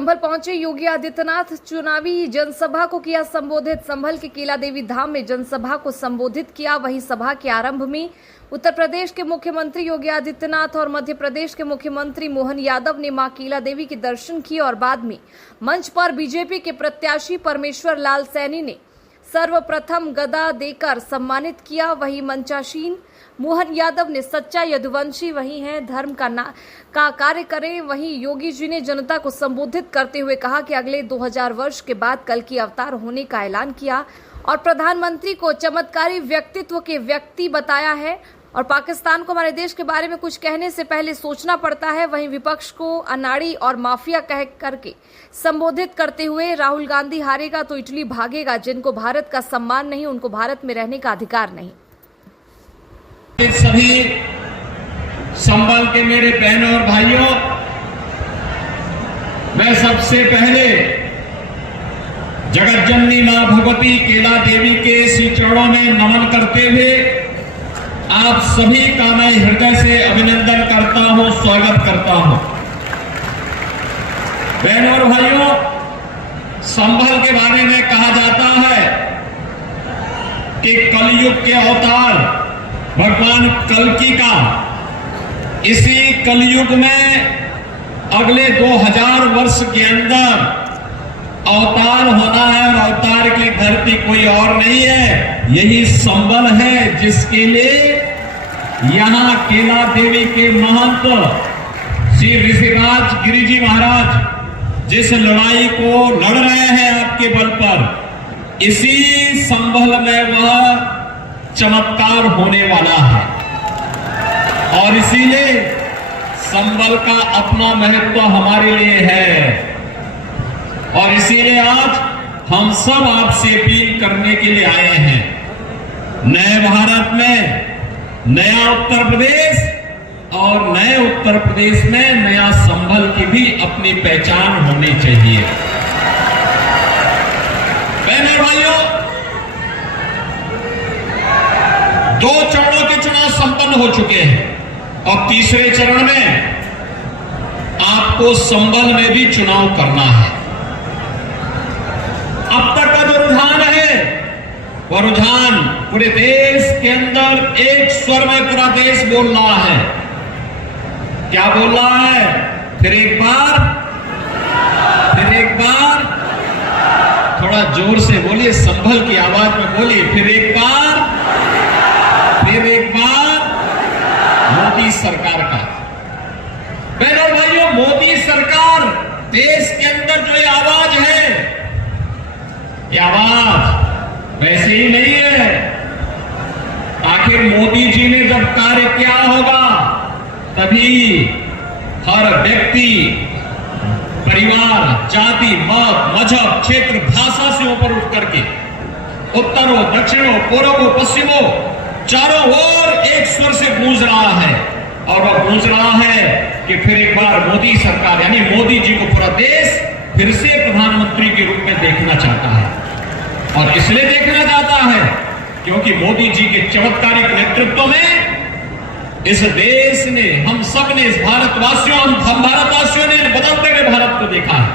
संभल पहुंचे योगी आदित्यनाथ चुनावी जनसभा को किया संबोधित। संभल के केला देवी धाम में जनसभा को संबोधित किया। वहीं सभा के आरंभ में उत्तर प्रदेश के मुख्यमंत्री योगी आदित्यनाथ और मध्य प्रदेश के मुख्यमंत्री मोहन यादव ने मां केला देवी के दर्शन किए और बाद में मंच पर बीजेपी के प्रत्याशी परमेश्वर लाल सैनी ने सर्वप्रथम गदा देकर सम्मानित किया। वहीं मंचासीन मोहन यादव ने सच्चा यदुवंशी वही है, धर्म का कार्य करें। वहीं योगी जी ने जनता को संबोधित करते हुए कहा कि अगले 2000 वर्ष के बाद कल की अवतार होने का ऐलान किया और प्रधानमंत्री को चमत्कारी व्यक्तित्व के व्यक्ति बताया है और पाकिस्तान को हमारे देश के बारे में कुछ कहने से पहले सोचना पड़ता है। वहीं विपक्ष को अनाड़ी और माफिया कह करके संबोधित करते हुए राहुल गांधी हारेगा तो इटली भागेगा, जिनको भारत का सम्मान नहीं उनको भारत में रहने का अधिकार नहीं। सभी संभल के मेरे बहनों और भाइयों, मैं सबसे पहले जगत जननी मां भगवती केला देवी के श्री चरणों में नमन करते हुए आप सभी का मैं हृदय से अभिनंदन करता हूं, स्वागत करता हूं। बहनों और भाइयों, संभल के बारे में कहा जाता है कि कलयुग के अवतार भगवान कल्कि का इसी कलयुग में अगले 2000 वर्ष के अंदर अवतार होना है और अवतार की धरती कोई और नहीं है, यही संभल है, जिसके लिए यहां केला देवी के महंत श्री ऋषिराज गिरिजी महाराज जिस लड़ाई को लड़ रहे हैं आपके बल पर, इसी संभल में वह चमत्कार होने वाला है और इसीलिए संभल का अपना महत्व हमारे लिए है। और इसीलिए आज हम सब आपसे अपील करने के लिए आए हैं, नए भारत में नया उत्तर प्रदेश और नए उत्तर प्रदेश में नया संभल की भी अपनी पहचान होनी चाहिए। बहनों भाइयों, 2 चरणों के चुनाव संपन्न हो चुके हैं और तीसरे चरण में आपको संभल में भी चुनाव करना है। अब तक का जो रुझान है वह रुझान पूरे देश के अंदर एक स्वर में पूरा देश बोल रहा है। क्या बोल रहा है? फिर एक बार, फिर एक बार, थोड़ा जोर से बोलिए, संभल की आवाज में बोलिए, फिर एक बार, फिर एक बार मोदी सरकार का। बहनों भाइयों, मोदी सरकार देश के अंदर जो ये आवाज है, ये आवाज वैसे ही नहीं है। आखिर मोदी जी ने जब कार्य किया होगा तभी हर व्यक्ति, परिवार, जाति, मत, मजहब, क्षेत्र, भाषा से ऊपर उठ करके उत्तरों, दक्षिणों, पूर्वों, पश्चिमों, चारों ओर एक स्वर से गूंज रहा है और वह गूंज रहा है कि फिर एक बार मोदी सरकार यानी मोदी जी को पूरा देश फिर से प्रधानमंत्री के रूप में देखना चाहता है। और इसलिए देखना चाहता है क्योंकि मोदी जी के चमत्कारिक नेतृत्व में इस देश ने, हम सब ने, इस भारतवासियों, हम भारतवासियों ने बदलते हुए भारत को देखा है,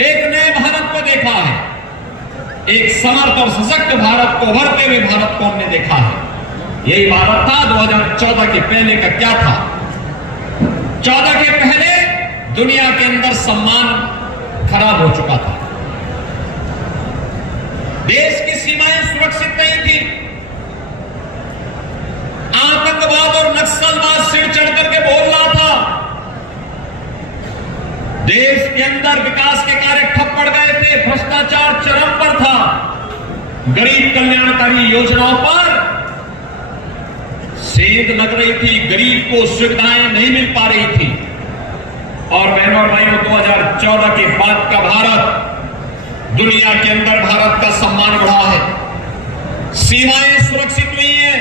एक नए भारत को देखा है, एक समर्थ और सशक्त भारत को, उभरते हुए भारत को हमने देखा है। यही भारत था। 2014 के पहले का क्या था? 14 के पहले दुनिया के अंदर सम्मान खराब हो चुका था, देश की सीमाएं सुरक्षित नहीं थी, आतंकवाद और नक्सलवाद सिर चढ़ करके बोल रहा था, देश के अंदर विकास के कार्य ठप पड़ गए थे, भ्रष्टाचार चरम पर था, गरीब कल्याणकारी योजनाओं पर सेंध लग रही थी, गरीब को सुविधाएं नहीं मिल पा रही थी। और बहनों और भाइयों, 2014 के बाद का भारत, दुनिया के अंदर भारत का सम्मान बढ़ा है, सीमाएं सुरक्षित हुई हैं,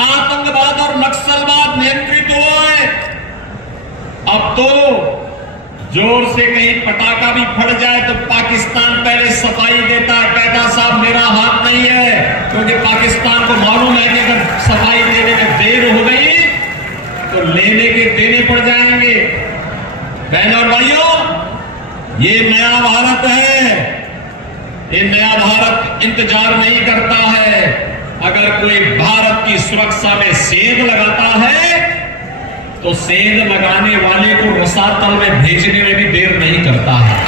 आतंकवाद और नक्सलवाद नियंत्रित हुआ है। अब तो जोर से कहीं पटाखा भी फट जाए तो पाकिस्तान पहले सफाई देता है, कहता साहब मेरा हाथ नहीं है, क्योंकि पाकिस्तान को मालूम है कि अगर सफाई देने में देर हो गई तो लेने के देने पड़ जाएंगे। बहनों और भाइयों, ये नया भारत है। ये नया भारत इंतजार नहीं करता है। अगर कोई भारत की सुरक्षा में सेंध लगाता है तो सेंध लगाने वाले को रसातल में भेजने में भी देर नहीं करता है।